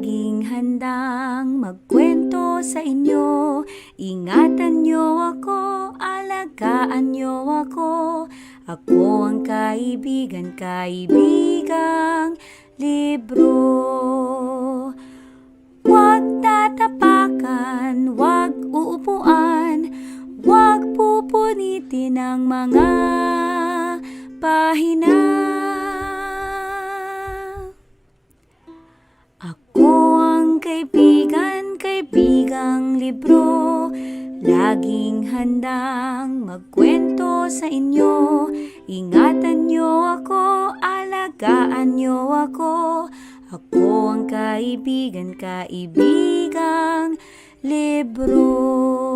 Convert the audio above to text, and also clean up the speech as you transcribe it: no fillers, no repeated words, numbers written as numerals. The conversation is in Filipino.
Laging handang magkwento sa inyo. Ingatan niyo ako, alagaan niyo ako. Ako ang kaibigang libro. Huwag tatapakan, huwag uupuan, huwag pupunitin ang mga pahina. Ako ang kaibigang libro. Laging handang magkwento sa inyo. Ingatan niyo ako, alagaan niyo ako. Ako ang kaibigang libro.